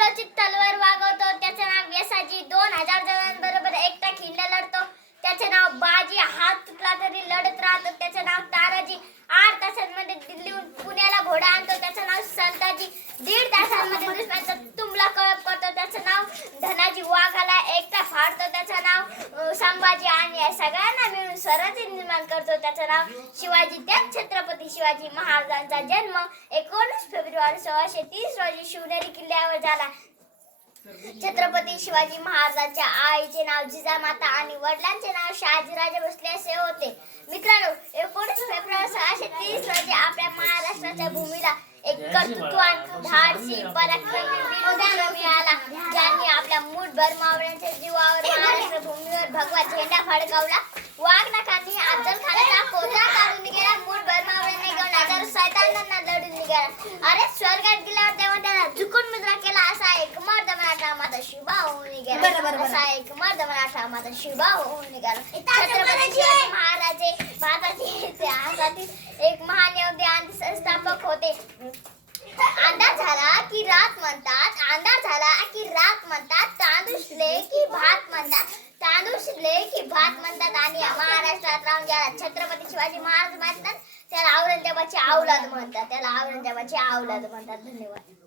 किलोची तलवार वागवतो त्याचे नाव यसाजी. 2000 जणांबरोबर एकटा खिंड लढतो त्याचे नाव बाजी. हात तुटला तरी लढत राहतो त्याचे नाव तानाजी. 8 तासांमध्ये दिल्लीहून पुण्याला घोडा आणतो त्याचं नाव संताजी. 1.5 तासांमध्ये दुश्मनाचा तुंबला कळप करतो त्याचं नाव धनाजी. वाघाला एकटा फाडतो त्याचं नाव संभाजी. आणि या सगळ्यांना मिळून स्वराज्य निर्माण करतो त्याचं नाव शिवाजी. त्याच छत्रपती शिवाजी महाराजांचा जन्म 19 फेब्रुवारी 1630 रोजी शिवनेरी किल्ल्यावर झाला. छत्रपती शिवाजी महाराजांच्या आईचे नाव जिजामाता आणि वडिलांचे नाव शहाजीराजे भोसले असे होते. मित्रांनो, 19 फेब्रुवारी 1630 रोजी आपल्या महाराष्ट्राच्या भूमीला एक कर्तृत्ववान, धाडसी, पराक्रमी वीर मिळाला ज्यांनी आपल्या मूठभर मावळ्यांच्या जीवावर महाराष्ट्र भूमीवर भगवा झेंडा फडकावला. वाघ नखांनी अफजल खानाचा कोठा काढून गेला. मूठभर मावळ्यांना घेऊन हजारो सैतानांना लढून निघाला. अरे स्वर्गात गेल्यावर तेव्हा त्यांना झुकून मुद्रा केला. असा एक मर्द मराठा माझा शिवा होऊन निघाला. असा एक मर्द मराठा माझा शिवा होऊन निघाला. छत्रपती शिवाजी महाराज भारताचे इतिहासातील एक महान योद्धे आणि संस्थापक होते. अंधार झाला की रात म्हणतात, अंधार झाला की रात म्हणतात, तांदूळ शिजले की भात म्हणतात, तांदूळ शिजले की भात म्हणतात. आणि महाराष्ट्रात राहून ज्याला छत्रपती शिवाजी महाराज म्हणतात त्याला औरंगजेबाची औलाद म्हणतात. धन्यवाद.